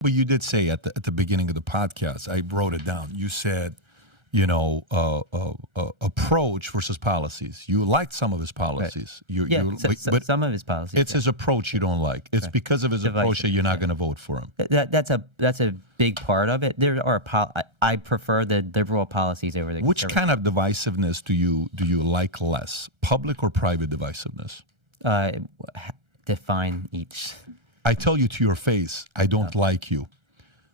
But you did say at the beginning of the podcast, I wrote it down. You said, approach versus policies. You liked some of his policies. Right. Some of his policies. It's his approach you don't like. It's because of his approach that you're not going to vote for him. That's a big part of it. There are I prefer the liberal policies over the. Which kind of divisiveness do you like less? Public or private divisiveness? Define each. I tell you to your face, I don't like you.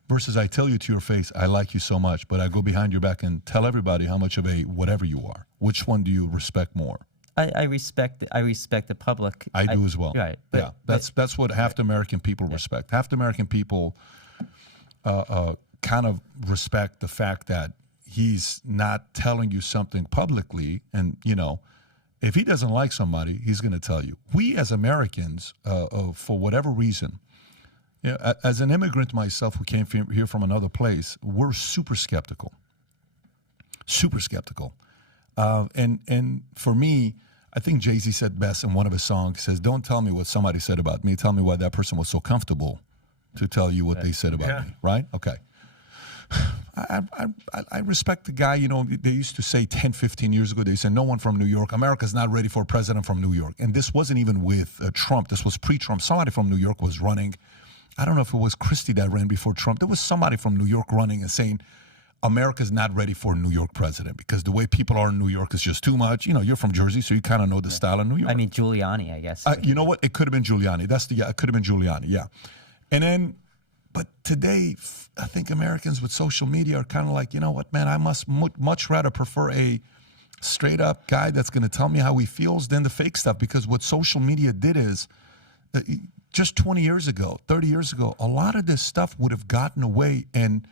Versus I tell you to your face, I like you so much, but I go behind your back and tell everybody how much of a whatever you are. Which one do you respect more? I respect the public. I do as well. Right. Yeah, that's what half the American people respect. Half the American people kind of respect the fact that he's not telling you something publicly, and if he doesn't like somebody, he's going to tell you. We as Americans, for whatever reason, as an immigrant myself who came here from another place, we're super skeptical. Super skeptical. And for me, I think Jay-Z said best in one of his songs, says, don't tell me what somebody said about me. Tell me why that person was so comfortable to tell you what they said about me. Right? Okay. I respect the guy. They used to say 10, 15 years ago, they said, no one from New York. America's not ready for a president from New York. And this wasn't even with Trump. This was pre-Trump. Somebody from New York was running. I don't know if it was Christie that ran before Trump. There was somebody from New York running and saying, America's not ready for a New York president because the way people are in New York is just too much. You're from Jersey, so you kind of know the style of New York. I mean, Giuliani, I guess. You know what? It could have been Giuliani. It could have been Giuliani, yeah. And then, but today, I think Americans with social media are kind of like, you know what, man, I must much rather prefer a straight up guy that's going to tell me how he feels than the fake stuff, because what social media did is, just 20 years ago, 30 years ago, a lot of this stuff would have gotten away, and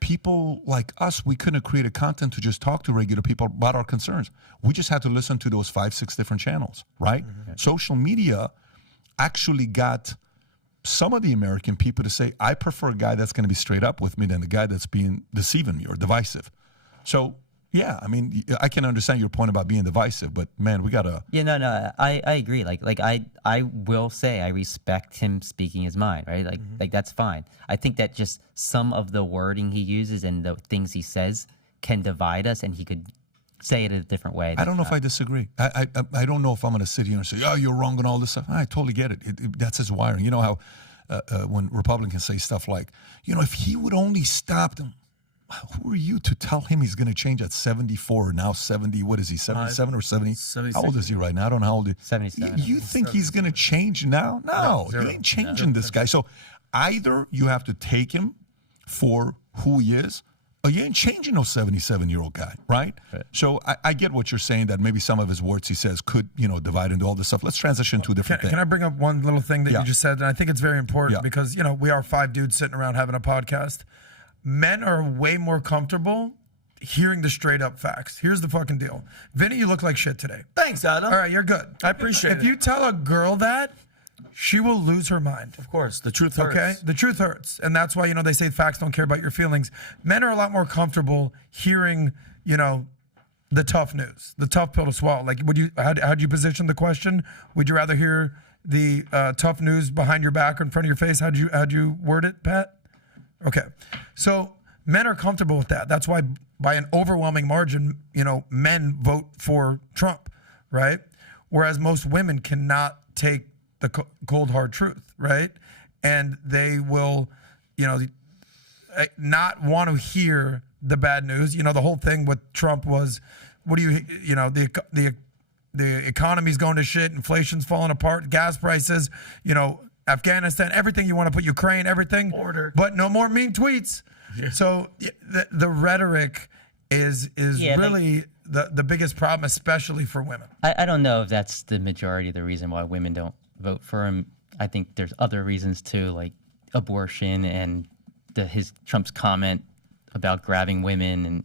people like us, we couldn't have created content to just talk to regular people about our concerns. We just had to listen to those 5, 6 different channels, right? Mm-hmm. Social media actually got some of the American people to say, I prefer a guy that's going to be straight up with me than the guy that's being deceiving me or divisive. So, yeah, I mean, I can understand your point about being divisive, but man, we gotta. Yeah, no, I agree. Like I will say I respect him speaking his mind, right? Like that's fine. I think that just some of the wording he uses and the things he says can divide us, and he could say it in a different way. I don't know if I disagree. I don't know if I'm gonna sit here and say, oh, you're wrong and all this stuff. I totally get it. That's his wiring. You know how when Republicans say stuff like, if he would only stop them. Who are you to tell him he's going to change at 74 or now 70? What is he, 77 or 70? 76. How old is he right now? I don't know how old he is. 77. You think he's going to change now? No, you ain't changing this guy. So either you have to take him for who he is, or you ain't changing no 77-year-old guy, right? So I get what you're saying, that maybe some of his words he says could, divide into all this stuff. Let's transition to a different thing. Can I bring up one little thing that you just said? And I think it's very important because, we are 5 dudes sitting around having a podcast. Men are way more comfortable hearing the straight up facts. Here's the fucking deal. Vinny, you look like shit today. Thanks, Adam. All right, you're good. I appreciate it. If you tell a girl that, she will lose her mind. Of course, the truth hurts. Okay? The truth hurts. And that's why, they say facts don't care about your feelings. Men are a lot more comfortable hearing, the tough news, the tough pill to swallow. Like, how'd you position the question? Would you rather hear the tough news behind your back or in front of your face? How'd you word it, Pat? Okay, so men are comfortable with that. That's why by an overwhelming margin, men vote for Trump, right? Whereas most women cannot take the cold, hard truth, right? And they will, not want to hear the bad news. The whole thing with Trump was, the economy's going to shit, inflation's falling apart, gas prices, Afghanistan, everything you want to put, Ukraine, everything. Order. But no more mean tweets. Yeah. So the rhetoric is really the biggest problem, especially for women. I don't know if that's the majority of the reason why women don't vote for him. I think there's other reasons too, like abortion and Trump's comment about grabbing women, and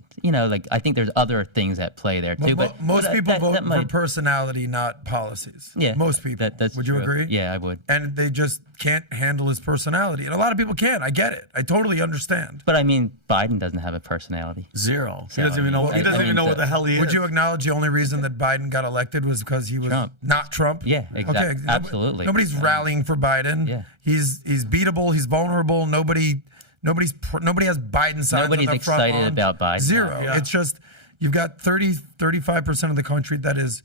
like I think there's other things at play there too. But most people vote that for might, personality, not policies. Yeah, most people. That's would you true. agree? Yeah, I would. And they just can't handle his personality, and a lot of people can. I get it. I totally understand. But I mean, Biden doesn't have a personality. Zero. He So, doesn't even know. I He doesn't mean, even know what the hell he is. Would you acknowledge the only reason that Biden got elected was because he was Trump. not Trump? Yeah, Okay, absolutely. Nobody's rallying for Biden. Yeah. He's beatable. He's vulnerable. Nobody has Biden signs Nobody's on the front excited lawn. about Biden. Zero. Yeah. It's just you've got 35% of the country that is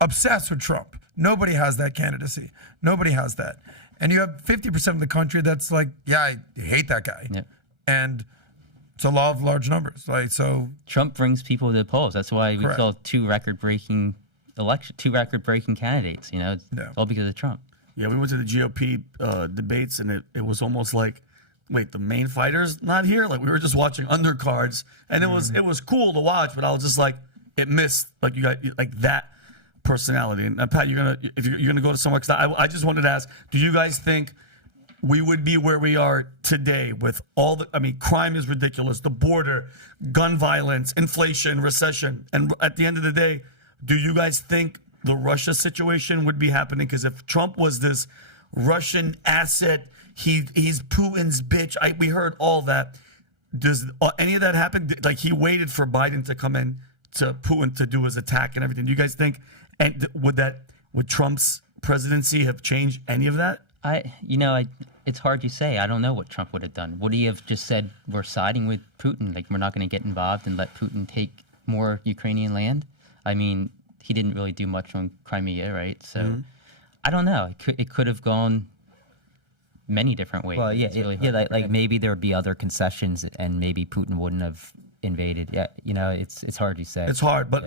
obsessed with Trump. Nobody has that candidacy. Nobody has that. And you have 50% of the country that's like, yeah, I hate that guy. Yep. And it's a law of large numbers. Like, so Trump brings people to the polls. That's why we Correct. saw two record-breaking candidates. It's Yeah. all because of Trump. Yeah, we went to the GOP debates, and it was almost like, wait, the main fighter's not here? Like, we were just watching undercards, and it was cool to watch, but I was just like, it missed, like, you got like that personality. And Pat, if you're gonna go to somewhere, 'cause I just wanted to ask, do you guys think we would be where we are today with all crime is ridiculous, the border, gun violence, inflation, recession, and at the end of the day, do you guys think the Russia situation would be happening? Because if Trump was this Russian asset, he's Putin's bitch. We heard all that. Does any of that happen? Like, he waited for Biden to come in to Putin to do his attack and everything. Do you guys think, and would Trump's presidency have changed any of that? It's hard to say. I don't know what Trump would have done. Would he have just said, we're siding with Putin, like we're not going to get involved and let Putin take more Ukrainian land? I mean, he didn't really do much on Crimea, right? So I don't know. It could have gone many different ways. Well, yeah, It's really hard to like predict. maybe there would be other concessions, and maybe Putin wouldn't have invaded. Yeah, it's hard to say. It's hard, but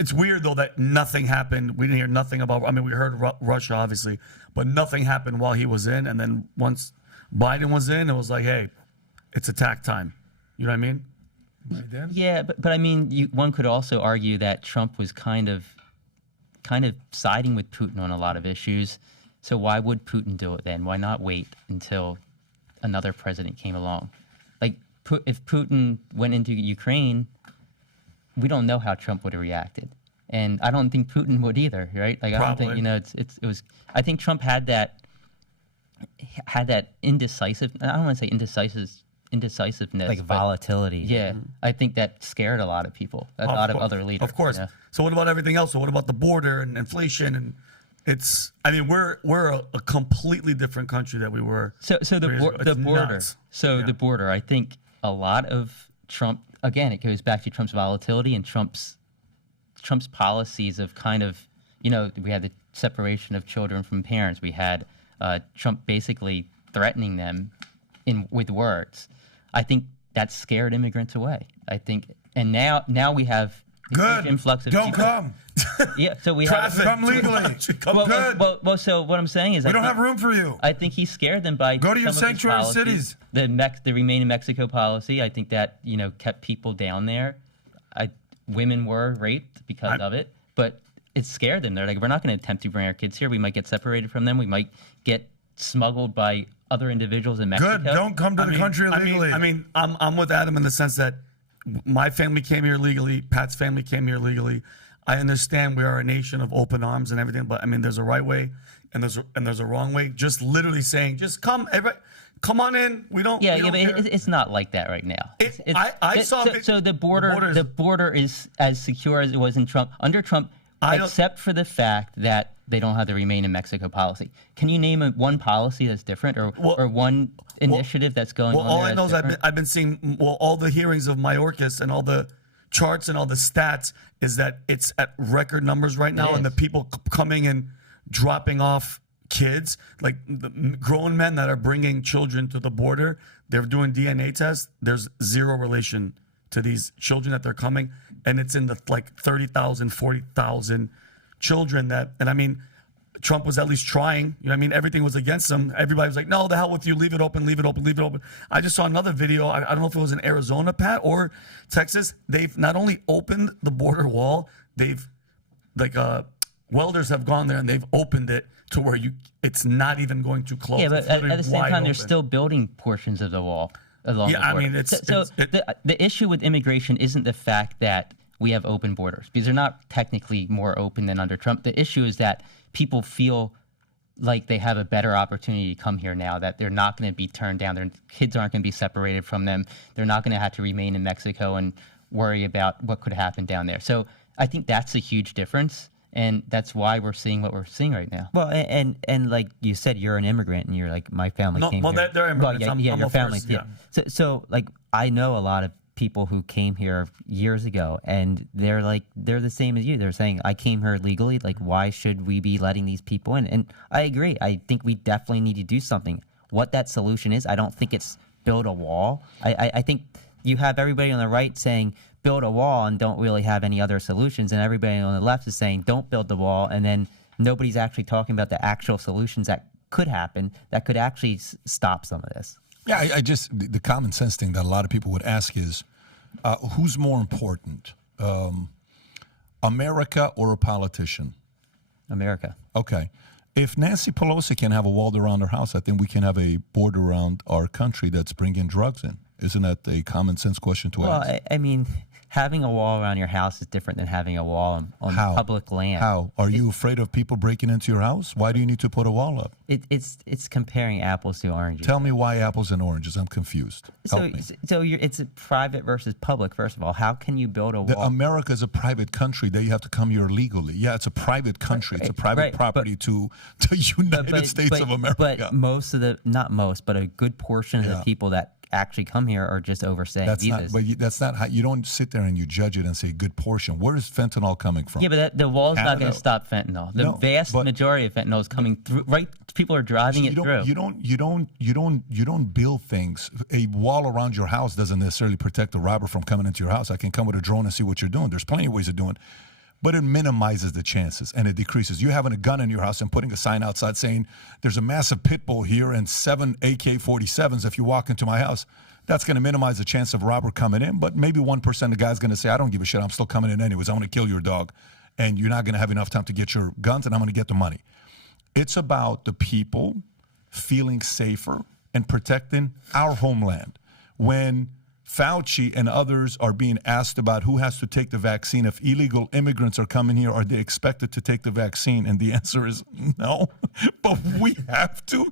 it's weird though that nothing happened. We didn't hear nothing about. I mean, we heard Russia obviously, but nothing happened while he was in. And then once Biden was in, it was like, hey, it's attack time. You know what I mean? Yeah, but I mean, one could also argue that Trump was kind of siding with Putin on a lot of issues. So why would Putin do it then? Why not wait until another president came along? Like, if Putin went into Ukraine, we don't know how Trump would have reacted, and I don't think Putin would either, right? Like, Probably. I don't think it was. I think Trump had that indecisive. I don't want to say indecisiveness, like but volatility. yeah, I think that scared a lot of people, a lot of other leaders. Of course. So what about everything else? So what about the border and inflation? And we're a completely different country that we were. So the It's border. nuts. So Yeah. the border. I think a lot of Trump. Again, it goes back to Trump's volatility and Trump's policies of kind of, we had the separation of children from parents. We had Trump basically threatening them with words. I think that scared immigrants away. I think, and now we have a huge Good. influx of Don't people. come. Yeah, so we Traffic. have. Come legally. Come good. Well, so what I'm saying is, We don't have room for you. I think he scared them by Go to your some of his sanctuary policies. cities. The Remain in Mexico policy. I think that kept people down there. Women were raped because of it, but it scared them. They're like, we're not going to attempt to bring our kids here. We might get separated from them. We might get smuggled by other individuals in Mexico. Good. Don't come to the country illegally. I'm with Adam in the sense that my family came here legally. Pat's family came here legally. I understand we are a nation of open arms and everything, but there's a right way and there's a wrong way. Just literally saying, just come, everybody, come on in. We don't. Yeah, we don't care. but it's not like that right now. So the border is as secure as it was in Trump. Under Trump, except for the fact that they don't have the Remain in Mexico policy. Can you name one policy that's different, or one initiative that's going on? Well, all I there know that's is I've been seeing all the hearings of Mayorkas and all the charts and all the stats is that it's at record numbers right now, and the people coming and dropping off kids, like the grown men that are bringing children to the border, they're doing DNA tests. There's zero relation to these children that they're coming, and it's in the 30,000, 40,000 children that, and Trump was at least trying. Everything was against him. Everybody was like, no, the hell with you. Leave it open, leave it open, leave it open. I just saw another video. I don't know if it was in Arizona, Pat, or Texas. They've not only opened the border wall, they've, welders have gone there and they've opened it to where it's not even going to close. Yeah, but It's at literally the same wide time, they're open. still building portions of the wall. along Yeah, the I border. mean, it's- so it's- the issue with immigration isn't the fact that we have open borders, because they're not technically more open than under Trump. The issue is that people feel like they have a better opportunity to come here now, that they're not going to be turned down. Their kids aren't going to be separated from them. They're not going to have to remain in Mexico and worry about what could happen down there. So I think that's a huge difference. And that's why we're seeing what we're seeing right now. Well, and like you said, you're an immigrant, and you're like, my family No, came well, here. they're immigrants. Well, I'm your a family. first, Yeah. So like, I know a lot of people who came here years ago, and they're the same as you. They're saying, I came here legally. Like, why should we be letting these people in? And I agree. I think we definitely need to do something. What that solution is, I don't think it's build a wall. I think you have everybody on the right saying build a wall and don't really have any other solutions, and everybody on the left is saying don't build the wall, and then nobody's actually talking about the actual solutions that could happen that could actually stop some of this. Yeah, I just, the common sense thing that a lot of people would ask is, who's more important, America or a politician? America. Okay. If Nancy Pelosi can have a wall around her house, I think we can have a border around our country that's bringing drugs in. Isn't that a common sense question to ask? Well, I mean, having a wall around your house is different than having a wall on public land. How? Are you afraid of people breaking into your house? Why do you need to put a wall up? It's comparing apples to oranges. Tell me why apples and oranges. I'm confused. Help me. It's a private versus public. First of all, how can you build a wall? America is a private country. There you have to come here legally. Yeah, it's a private country. It's a private property to United States of America. But most of not most, but a good portion of the people that actually come here are just overstaying visas. That's not how you don't sit there and you judge it and say good portion. Where is fentanyl coming from? Yeah, but the wall's not going Canada. to stop fentanyl. The No, vast but- majority of fentanyl is coming through. Right, people are driving it through. You don't build things. A wall around your house doesn't necessarily protect a robber from coming into your house. I can come with a drone and see what you're doing. There's plenty of ways of doing it. But it minimizes the chances and it decreases. You having a gun in your house and putting a sign outside saying there's a massive pit bull here and 7 AK-47s if you walk into my house. That's going to minimize the chance of a robber coming in. But maybe 1% of the guy's going to say, I don't give a shit. I'm still coming in anyways. I want to kill your dog. And you're not going to have enough time to get your guns and I'm going to get the money. It's about the people feeling safer and protecting our homeland. When Fauci and others are being asked about who has to take the vaccine, if illegal immigrants are coming here, are they expected to take the vaccine? And the answer is no, but we have to.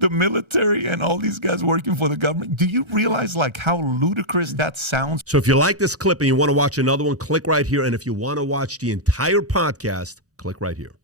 The military and all these guys working for the government. Do you realize like how ludicrous that sounds? So if you like this clip and you want to watch another one, click right here. And if you want to watch the entire podcast, click right here.